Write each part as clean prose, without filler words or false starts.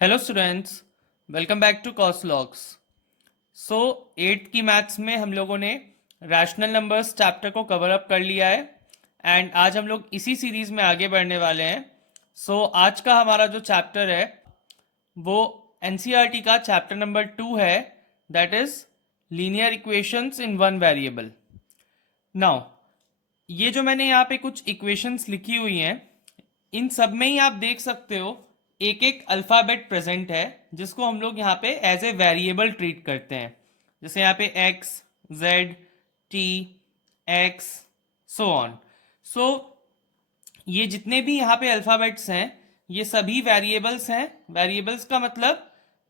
Hello students, welcome back to Coslogs. So eighth की maths में हम लोगों ने रैशनल नंबर्स चैप्टर को कवर अप कर लिया है एंड आज हम लोग इसी सीरीज में आगे बढ़ने वाले हैं। आज का हमारा जो चैप्टर है वो एनसीईआरटी का चैप्टर नंबर 2 है, that is linear equations in one variable. Now ये जो मैंने यहाँ पे कुछ इक्वेशंस लिखी हुई हैं, इन सब में ही आप देख सकते हो एक एक अल्फ़ाबेट प्रेजेंट है जिसको हम लोग यहाँ पे एज ए वेरिएबल ट्रीट करते हैं। जैसे यहाँ पे x, z, t, x, so on. So ये जितने भी यहाँ पे अल्फ़ाबेट्स हैं ये सभी वेरिएबल्स हैं। वेरिएबल्स का मतलब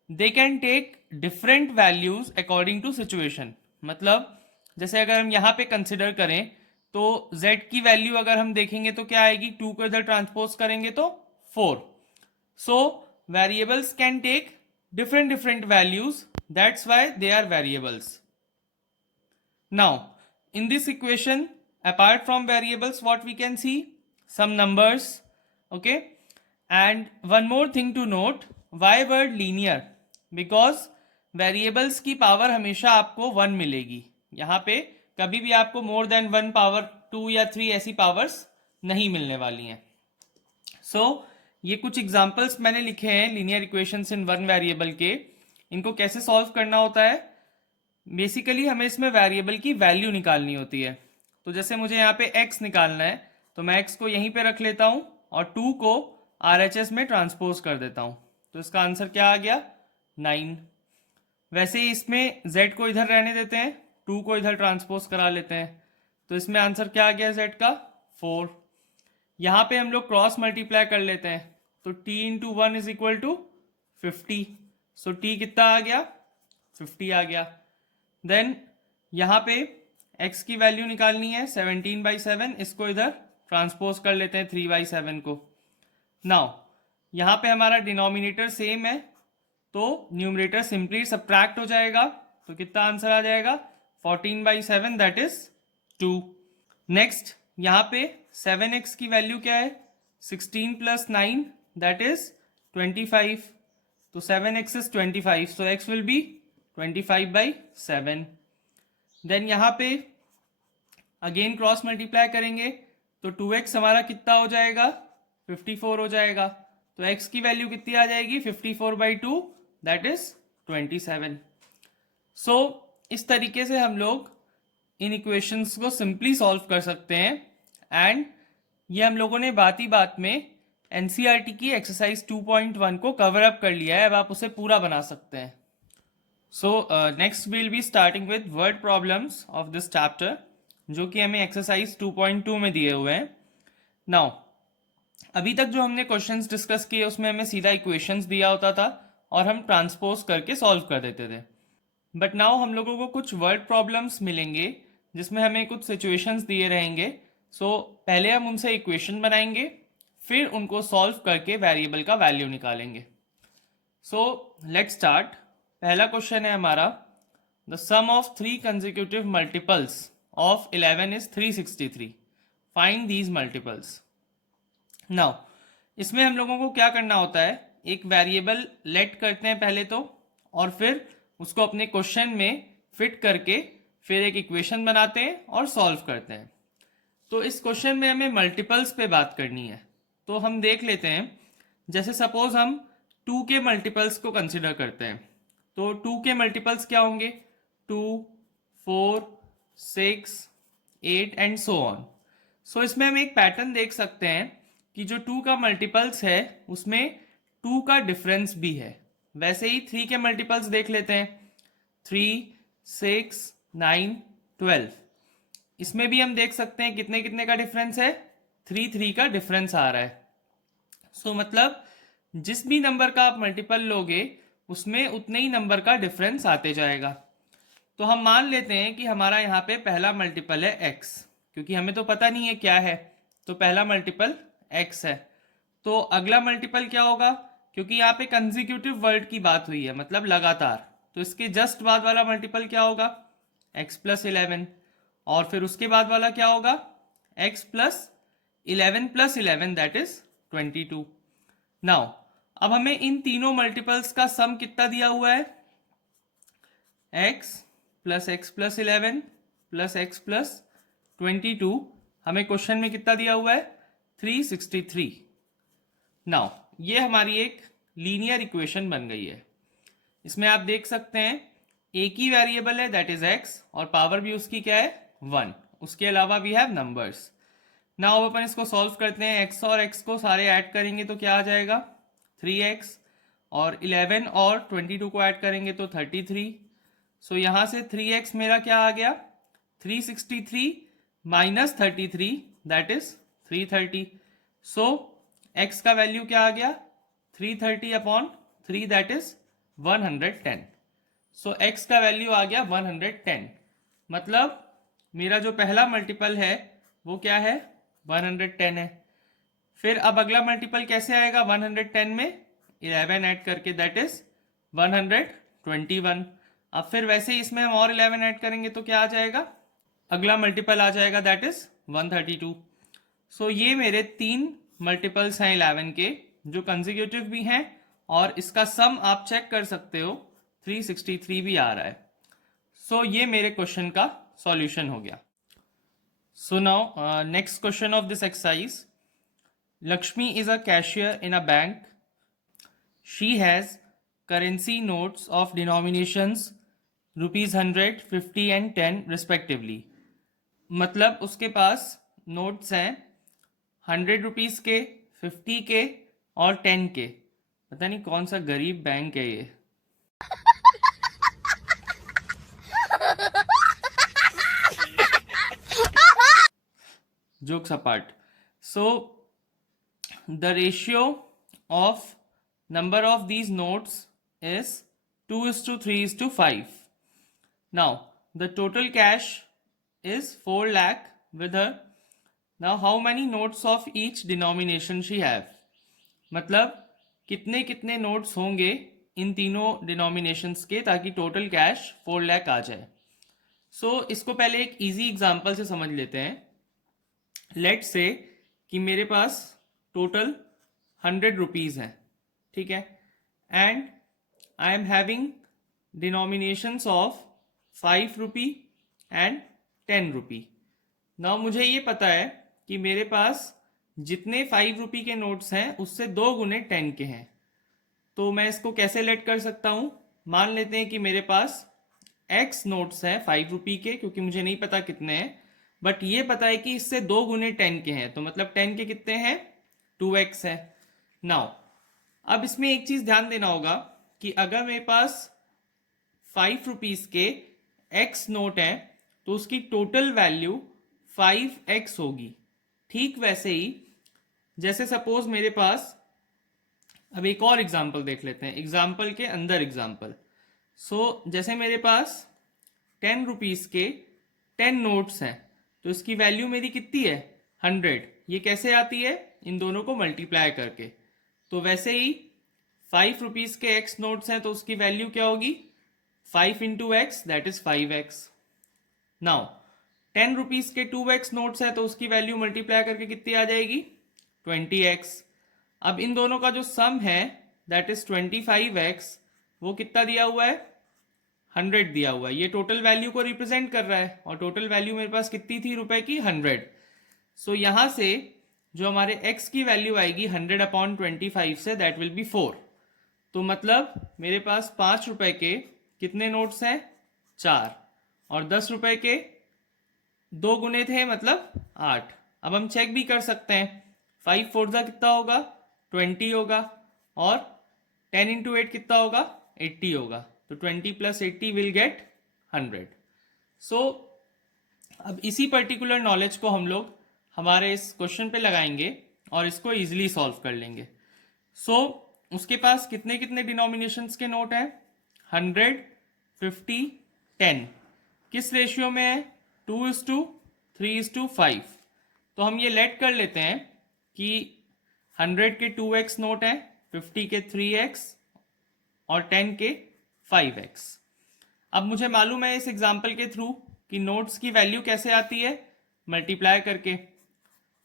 they can take different values according to situation. मतलब जैसे अगर हम यहाँ पे कंसिडर करें तो z की वैल्यू अगर हम देखेंगे तो क्या आएगी, 2 को इधर ट्रांसपोज करेंगे तो 4। So variables can take different different values, that's why they are variables. Now, in this equation, apart from variables, what we can see? Some numbers, okay? And one more thing to note, why word linear? Because variables की power हमेशा आपको 1 मिलेगी। यहाँ पे कभी भी आपको more than 1 power 2 या 3 ऐसी पावर्स नहीं मिलने वाली हैं। ये कुछ एग्जाम्पल्स मैंने लिखे हैं linear equations in one variable के। इनको कैसे सॉल्व करना होता है? बेसिकली हमें इसमें वेरिएबल की वैल्यू निकालनी होती है। तो जैसे मुझे यहाँ पे x निकालना है तो मैं x को यहीं पे रख लेता हूँ और 2 को RHS में ट्रांसपोज कर देता हूँ। तो इसका आंसर क्या आ गया? 9। वैसे ही इसमें z को इधर रहने देते हैं, 2 को इधर ट्रांसपोज करा लेते हैं। तो इसमें आंसर क्या आ गया z का? 4। यहाँ पे हम लोग क्रॉस मल्टीप्लाई कर लेते हैं तो t into 1 is equal to 50। So t कितना आ गया? 50 आ गया। देन यहाँ पे x की वैल्यू निकालनी है 17/7, इसको इधर ट्रांसपोज कर लेते हैं 3/7 को। नाउ यहाँ पे हमारा डिनोमिनेटर सेम है तो न्यूमरेटर सिंपली सब्ट्रैक्ट हो जाएगा। तो कितना आंसर आ जाएगा? 14/7, दैट इज 2। नेक्स्ट यहाँ पे 7x की वैल्यू क्या है? 16 + 9, दैट इज 25। तो 7x is 25, so x will be 25/7। Then यहाँ पे अगेन क्रॉस मल्टीप्लाई करेंगे तो 2x हमारा कितना हो जाएगा? 54 हो जाएगा। तो x की वैल्यू कितनी आ जाएगी? 54/2, दैट इज 27। सो इस तरीके से हम लोग इन इक्वेशंस को सिंपली सॉल्व कर सकते हैं एंड ये हम लोगों ने बात ही बात में एनसीईआरटी की एक्सरसाइज 2.1 को कवर अप कर लिया है। अब आप उसे पूरा बना सकते हैं। Next will be starting with word problems of this chapter, जो कि हमें एक्सरसाइज 2.2 में दिए हुए हैं। नाउ अभी तक जो हमने क्वेश्चंस डिस्कस किए उसमें हमें सीधा इक्वेशंस दिया होता था और हम ट्रांसपोज करके सॉल्व कर देते थे। बट नाउ हम लोगों को कुछ वर्ड प्रॉब्लम्स मिलेंगे जिसमें हमें कुछ सिचुएशंस दिए रहेंगे। पहले हम उनसे इक्वेशन बनाएंगे, फिर उनको सॉल्व करके वेरिएबल का वैल्यू निकालेंगे। Let's start. पहला क्वेश्चन है हमारा, the sum of 3 consecutive multiples of 11 is 363, find these multiples. Now इसमें हम लोगों को क्या करना होता है, एक वेरिएबल लेट करते हैं पहले तो, और फिर उसको अपने क्वेश्चन में फिट करके फिर एक इक्वेशन बनाते हैं और सॉल्व करते हैं। तो इस क्वेश्चन में हमें मल्टीपल्स पे बात करनी है। तो हम देख लेते हैं, जैसे सपोज हम 2 के मल्टीपल्स को कंसिडर करते हैं। तो 2 के मल्टीपल्स क्या होंगे? 2, 4, 6, 8 एंड सो ऑन। इसमें हम एक पैटर्न देख सकते हैं कि जो 2 का मल्टीपल्स है उसमें 2 का डिफरेंस भी है। वैसे ही 3 के मल्टीपल्स देख लेते हैं, 3, 6, 9, 12। इसमें भी हम देख सकते हैं कितने कितने का डिफरेंस है, 3 3 का डिफरेंस आ रहा है। मतलब जिस भी नंबर का आप मल्टीपल लोगे उसमें उतने ही नंबर का डिफरेंस आते जाएगा। तो हम मान लेते हैं कि हमारा यहाँ पे पहला मल्टीपल है x, क्योंकि हमें तो पता नहीं है क्या है, तो पहला मल्टीपल x है। तो अगला मल्टीपल क्या होगा? क्योंकि यहाँ पे कंसेक्यूटिव वर्ड की बात हुई है, मतलब लगातार, तो इसके जस्ट बाद वाला मल्टीपल क्या होगा? x + 11। और फिर उसके बाद वाला क्या होगा? x + 11 + 11, that is 22। नाउ अब हमें इन तीनों मल्टीपल्स का सम कितना दिया हुआ है, x plus 11 plus x plus 22, हमें क्वेश्चन में कितना दिया हुआ है 363। नाउ ये हमारी एक लीनियर इक्वेशन बन गई है। इसमें आप देख सकते हैं एक ही वेरिएबल है दैट इज x और पावर भी उसकी क्या है 1, उसके अलावा वी हैव नंबर्स। नाउ अब अपन इसको सॉल्व करते हैं। x और x को सारे ऐड करेंगे तो क्या आ जाएगा 3x, और 11 और 22 को ऐड करेंगे तो 33। सो यहाँ से 3x मेरा क्या आ गया 363 minus 33 that is 330। So x का वैल्यू क्या आ गया 330 upon 3 that is 110। So x का वैल्यू आ गया 110। मतलब मेरा जो पहला मल्टीपल है वो क्या है 110 है। फिर अब अगला मल्टीपल कैसे आएगा 110 में 11 ऐड करके दैट इज 121। अब फिर वैसे ही इसमें हम और 11 ऐड करेंगे तो क्या आ जाएगा, अगला मल्टीपल आ जाएगा दैट इज 132। सो ये मेरे तीन मल्टीपल्स हैं 11 के जो कंसेक्यूटिव भी हैं, और इसका सम आप चेक कर सकते हो 363 भी आ रहा है। सो ये मेरे क्वेश्चन का सॉल्यूशन हो गया। So now next question of this exercise, Lakshmi is a cashier in a bank. She has currency notes of denominations rupees 100, 50 and 10 respectively. मतलब उसके पास नोट्स हैं 100 रुपीज़ के, 50 के और 10 के। पता नहीं कौन सा गरीब बैंक है ये। Jokes apart. So the ratio of number of these notes is 2:3:5. Now the total cash is 4 lakh with her. Now how many notes of each denomination she have? मतलब कितने कितने नोट्स होंगे इन तीनों डिनोमिनेशंस के ताकि total cash 4 lakh आ जाए। सो इसको पहले एक इजी एग्जांपल से समझ लेते हैं। लेट्स से कि मेरे पास टोटल 100 रुपीज़ हैं, ठीक है, and I am having denominations of 5 rupee and 10 rupee. Now मुझे ये पता है कि मेरे पास जितने 5 रुपी के नोट्स हैं उससे 2 गुने 10 के हैं। तो मैं इसको कैसे लेट कर सकता हूँ, मान लेते हैं कि मेरे पास x नोट्स हैं 5 रुपी के, क्योंकि मुझे नहीं पता कितने हैं, बट ये पता है कि इससे 2 गुने 10 के हैं, तो मतलब 10 के कितने हैं 2x है। नाउ अब इसमें एक चीज ध्यान देना होगा कि अगर मेरे पास 5 रुपीज के x नोट है तो उसकी टोटल वैल्यू 5x होगी। ठीक वैसे ही जैसे सपोज मेरे पास, अब एक और एग्जाम्पल देख लेते हैं, एग्जाम्पल के अंदर एग्जाम्पल। सो जैसे मेरे पास 10 रुपीज के 10 नोट्स हैं तो इसकी वैल्यू मेरी कितनी है 100। ये कैसे आती है, इन दोनों को मल्टीप्लाई करके। तो वैसे ही 5 रुपीज के x नोट्स हैं तो उसकी वैल्यू क्या होगी 5 into x that is 5x। Now 10 rupees के 2x नोट्स हैं तो उसकी वैल्यू मल्टीप्लाई करके कितनी आ जाएगी 20x। अब इन दोनों का जो सम है दैट इज 25x, वो कितना दिया हुआ है 100 दिया हुआ है। ये टोटल वैल्यू को रिप्रेजेंट कर रहा है और टोटल वैल्यू मेरे पास कितनी थी रुपए की 100। सो यहां से जो हमारे x की वैल्यू आएगी 100 upon 25 say that will be 4। तो मतलब मेरे पास 5 रुपए के कितने नोट्स हैं 4, और 10 रुपए के 2 गुने थे मतलब 8। अब हम चेक भी कर सकते हैं 5 4 जा कितना होगा 20 होगा, और 10 इंटू 8 कितना होगा 80 होगा। तो 20 प्लस 80 विल गेट 100। सो अब इसी पर्टिकुलर नॉलेज को हम लोग हमारे इस क्वेश्चन पे लगाएंगे और इसको इजीली सॉल्व कर लेंगे। सो उसके पास कितने कितने डिनोमिनेशंस के नोट हैं 100, 50, 10, किस रेशियो में है 2:3:5। तो हम ये लेट कर लेते हैं कि 100 के 2x नोट हैं, 50 के 3x और 10 के 5x। अब मुझे मालूम है इस एग्जाम्पल के थ्रू कि नोट्स की वैल्यू कैसे आती है मल्टीप्लाई करके।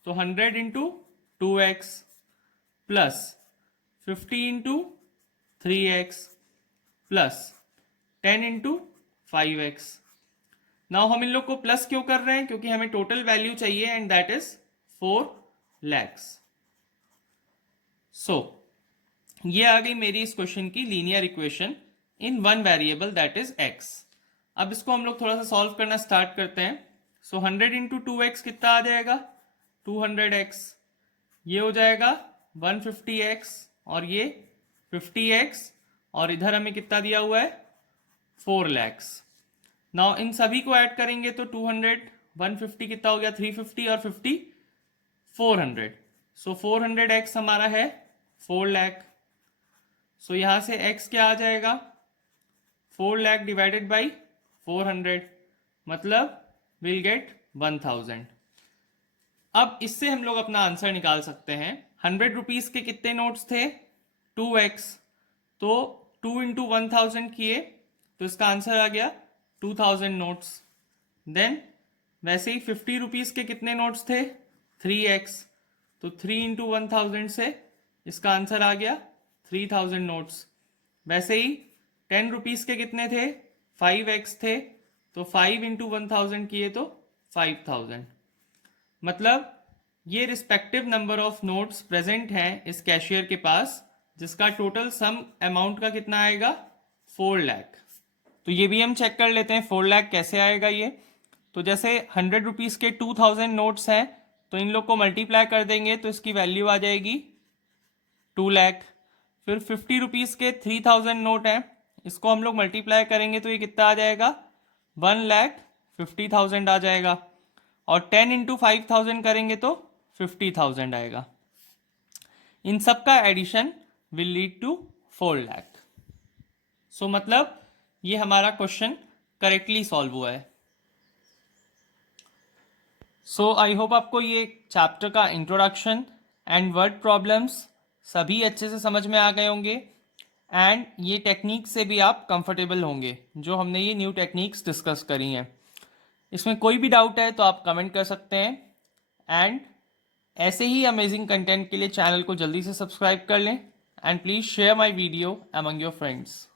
तो 100 into 2x plus 50 into 3x plus 10 into 5x। Now हम इन लोग को प्लस क्यों कर रहे हैं? क्योंकि हमें टोटल वैल्यू चाहिए एंड दैट इज 4 lakhs। सो ये आ गई मेरी इस क्वेश्चन की linear equation in one variable that is x। अब इसको हम लोग थोड़ा सा सॉल्व करना स्टार्ट करते हैं। सो 100 इंटू 2x कितना आ जाएगा? 200x। ये हो जाएगा 150x और ये 50x और इधर हमें कितना दिया हुआ है? 4 lakhs। नाउ इन सभी को ऐड करेंगे तो 200 150 कितना हो गया? 350 और 50 400। सो 400x हमारा है 4 लाख। सो यहां से x क्या आ जाएगा? 4 लाख डिवाइडेड बाई 400 मतलब विल गेट 1000। अब इससे हम लोग अपना आंसर निकाल सकते हैं। 100 रुपीज के कितने नोट्स थे? 2x। तो 2 इंटू 1000 किए तो इसका आंसर आ गया 2000 नोट्स। देन वैसे ही 50 रुपीज के कितने नोट्स थे? 3x। तो 3 इंटू 1000 से इसका आंसर आ गया 3000 नोट्स। वैसे ही 10 रुपीज के कितने थे? 5x थे। तो 5 इंटू 1000 किए तो 5000। मतलब ये respective number of notes present हैं इस कैशियर के पास, जिसका टोटल सम अमाउंट का कितना आएगा? 4 लाख। तो ये भी हम चेक कर लेते हैं 4 लाख कैसे आएगा ये। तो जैसे 100 रुपीज़ के 2000 नोट्स हैं तो इन लोग को मल्टीप्लाई कर देंगे तो इसकी वैल्यू आ जाएगी 2 लाख। फिर 50 रुपीज़ के 3000 नोट हैं, इसको हम लोग मल्टीप्लाई करेंगे तो ये कितना आ जाएगा? 1,50,000 आ जाएगा। और 10 इंटू 5000 करेंगे तो 50,000 आएगा। इन सब का addition will lead to 4 lakh. So मतलब ये हमारा क्वेश्चन करेक्टली सॉल्व हुआ है। सो आई होप आपको ये चैप्टर का इंट्रोडक्शन एंड वर्ड प्रॉब्लम्स सभी अच्छे से समझ में आ गए होंगे एंड ये टेक्निक से भी आप कंफर्टेबल होंगे जो हमने ये न्यू टेक्निक्स डिस्कस करी हैं। इसमें कोई भी डाउट है तो आप कमेंट कर सकते हैं एंड ऐसे ही अमेजिंग कंटेंट के लिए चैनल को जल्दी से सब्सक्राइब कर लें and please share my video among your friends.